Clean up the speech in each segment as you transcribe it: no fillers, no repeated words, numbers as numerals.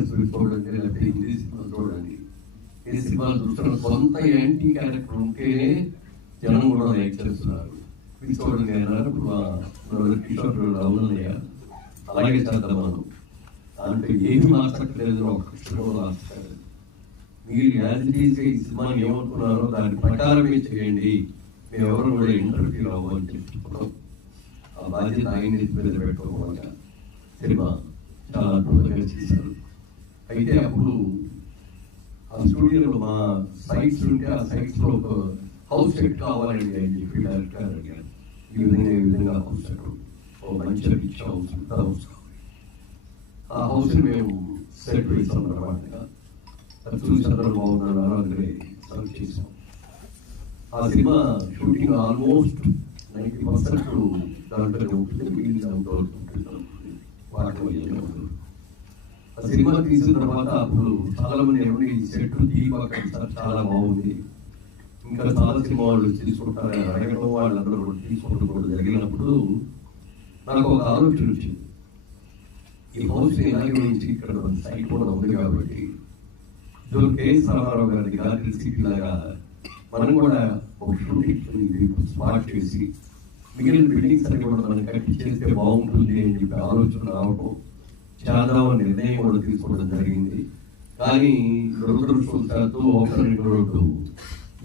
చూడండి, లేకపోతే హిందీ సినిమా చూడండి. ఈ సినిమాలు చూస్తున్న కొంత యాంటీ క్యారెక్టర్ ఉంటేనే జనం కూడా లైక్ చేస్తున్నారు. ఇది చూడండి అన్నారు కిషోర్ అవునయ్య, అలాగే చేద్దాం మనం. దాంట్లో ఏమి మార్చట్లేదు, ఒక కృష్ణ రాస్తారు. మీరు యాజిటీస్గా ఈ సినిమాని ఏమనుకున్నారో దాని ప్రకారమే చేయండి, మేము ఎవరు కూడా ఇంటర్వ్యూ అవ్వని చెప్పుకున్నాం. ఆ బాధ్యత ఆయన మీద పెట్టుకోవాలా సినిమా చాలా అద్భుతంగా చేశారు. అయితే అప్పుడు ఆ స్టూడియోలో మా సైట్స్ ఉంటే ఆ సైట్స్ లో ఒక హౌస్ సెట్ కావాలండి అని చెప్పి డైరెక్టర్ అడిగారు. ఈ విధంగా హౌస్ సెట్, ఓ మంచి రిచ్ హౌస్, హౌస్ కావాలి. ఆ హౌస్ ని మేము సెట్ వేసాం అనమాట. చూసి అందరూ బాగున్నారు, అందుకే సెలెక్ట్ చేసాం. ఆ సినిమా షూటింగ్ ఆల్మోస్ట్ 90% దాంట్లోనే ఉంటుంది, మిగిలిన వాటిలో ఉంటుంది. ఆ సినిమా తీసిన తర్వాత అప్పుడు చాలా మంది ఎవరి సెట్ దీపక్ సార్ చాలా బాగుంది, ఇంకా చాలా సినిమా వాళ్ళు తీసుకుంటారని అడగడం, వాళ్ళందరూ కూడా తీసుకుంటూ కూడా జరిగినప్పుడు నాకు ఒక ఆలోచన వచ్చింది. ఈ హౌస్ ఇలాగే నుంచి ఇక్కడ సైట్ కూడా ఉంది కాబట్టి కేఎస్ రామారావు గారి గాంధీ సిటీ లాగా మనం కూడా ఒక షూటింగ్ స్పాట్ చేసి మిగిలిన బిల్డింగ్స్ అని కూడా మనం కట్టి చేస్తే బాగుంటుంది అని చెప్పి ఆలోచన రావడం, చేద్దామని నిర్ణయం కూడా తీసుకోవడం జరిగింది. కానీ దురదృష్టవశాత్తు ఒకరికొకరు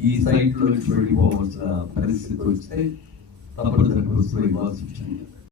ఈ సైట్ లో వెళ్ళిపోవాల్సిన పరిస్థితి వస్తే తప్పనిసరి పరిస్థితులు ఇవ్వాల్సి వచ్చింది.